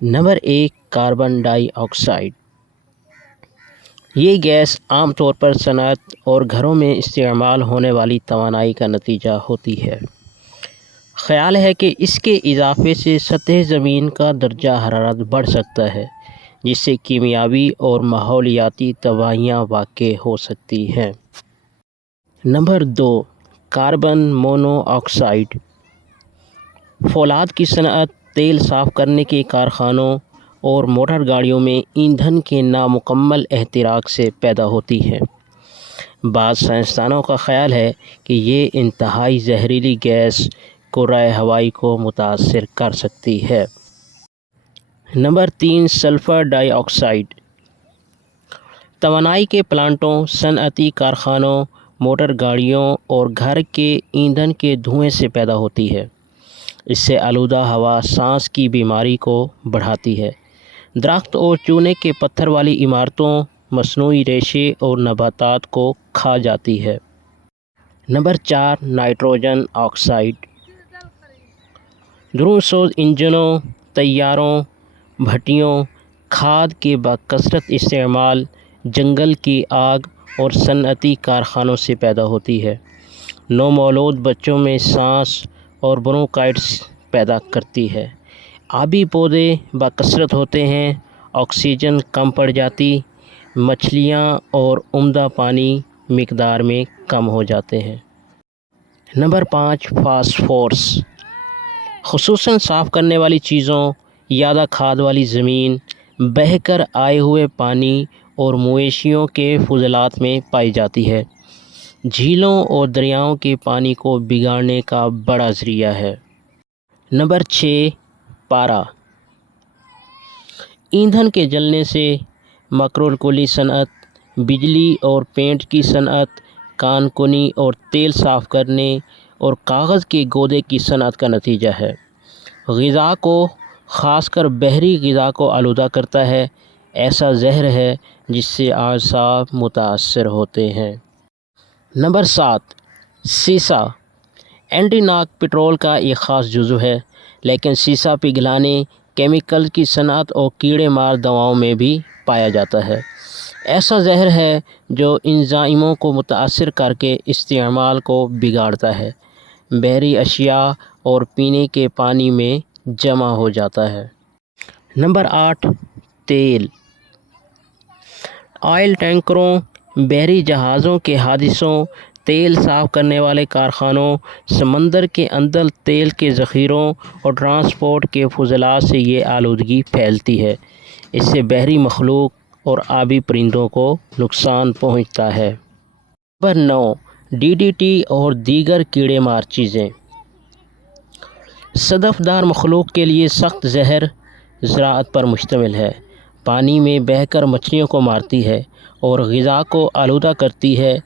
Number 1، carbon ڈائی oxide. یہ gas عام طور پر صنعت اور گھروں میں استعمال ہونے والی توانائی کا نتیجہ ہوتی ہے۔ خیال ہے کہ اس کے اضافے سے سطح زمین کا درجہ حرارت بڑھ سکتا ہے، جس سے کیمیاوی اور ماحولیاتی تباہیاں واقع ہو سکتی ہیں۔ Number 2، carbon mono oxide. فولاد کی صنعت، تیل صاف کرنے کے کارخانوں اور موٹر گاڑیوں میں ایندھن کے نامکمل احتراق سے پیدا ہوتی ہے۔ بعض سائنسدانوں کا خیال ہے کہ یہ انتہائی زہریلی گیس کرۂ ہوائی کو متاثر کر سکتی ہے۔ نمبر 3، سلفر ڈائی آکسائڈ۔ توانائی کے پلانٹوں، صنعتی کارخانوں، موٹر گاڑیوں اور گھر کے ایندھن کے دھوئیں سے پیدا ہوتی ہے۔ اس سے آلودہ ہوا سانس کی بیماری کو بڑھاتی ہے۔ درخت اور چونے کے پتھر والی عمارتوں، مصنوعی ریشے اور نباتات کو کھا جاتی ہے۔ Number 4، nitrogen oxide. درون سوز انجنوں، طیاروں، بھٹیوں، کھاد کے بکثرت استعمال، جنگل کی آگ اور صنعتی کارخانوں سے پیدا ہوتی ہے۔ نومولود بچوں میں سانس اور برونکائٹس پیدا کرتی ہے۔ آبی پودے بکثرت ہوتے ہیں، آکسیجن کم پڑ جاتی، مچھلیاں اور عمدہ پانی مقدار میں کم ہو جاتے ہیں۔ Number 5، phosphorus. خصوصاً صاف کرنے والی چیزوں، زیادہ کھاد والی زمین، بہہ کر آئے ہوئے پانی اور مویشیوں کے فضلات میں پائی جاتی ہے۔ جھیلوں اور دریاؤں کے پانی کو بگاڑنے کا بڑا ذریعہ ہے۔ نمبر 6، پارا۔ ایندھن کے جلنے سے مکروالکولی صنعت، بجلی اور پینٹ کی صنعت، کان کنی اور تیل صاف کرنے اور کاغذ کے گودے کی صنعت کا نتیجہ ہے۔ غذا کو، خاص کر بحری غذا کو آلودہ کرتا ہے۔ ایسا زہر ہے جس سے اعصاب متاثر ہوتے ہیں۔ نمبر 7، سیسہ۔ اینٹی ناک پٹرول کا ایک خاص جزو ہے، لیکن سیسہ پگھلانے، کیمیکل کی صنعت اور کیڑے مار دواؤں میں بھی پایا جاتا ہے۔ ایسا زہر ہے جو انزائموں کو متاثر کر کے استعمال کو بگاڑتا ہے، بحری اشیاء اور پینے کے پانی میں جمع ہو جاتا ہے۔ نمبر 8، تیل۔ آئل ٹینکروں، بحری جہازوں کے حادثوں، تیل صاف کرنے والے کارخانوں، سمندر کے اندر تیل کے ذخیروں اور ٹرانسپورٹ کے فضلات سے یہ آلودگی پھیلتی ہے۔ اس سے بحری مخلوق اور آبی پرندوں کو نقصان پہنچتا ہے۔ نمبر 9، DDT اور دیگر کیڑے مار چیزیں۔ صدف دار مخلوق کے لیے سخت زہر زراعت پر مشتمل ہے، پانی میں بہہ کر مچھلیوں کو مارتی ہے اور غذا کو آلودہ کرتی ہے۔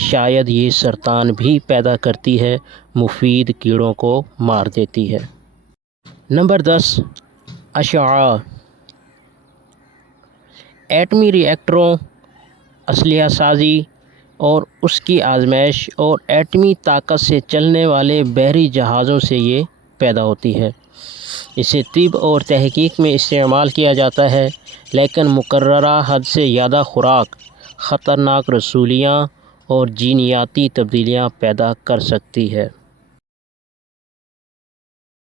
شاید یہ سرطان بھی پیدا کرتی ہے، مفید کیڑوں کو مار دیتی ہے۔ نمبر 10، اشعاع۔ ایٹمی ری ایکٹروں، اسلحہ سازی اور اس کی آزمائش اور ایٹمی طاقت سے چلنے والے بحری جہازوں سے یہ پیدا ہوتی ہے۔ اسے طب اور تحقیق میں استعمال کیا جاتا ہے، لیکن مقررہ حد سے زیادہ خوراک خطرناک رسولیات اور جینیاتی تبدیلیاں پیدا کر سکتی ہے۔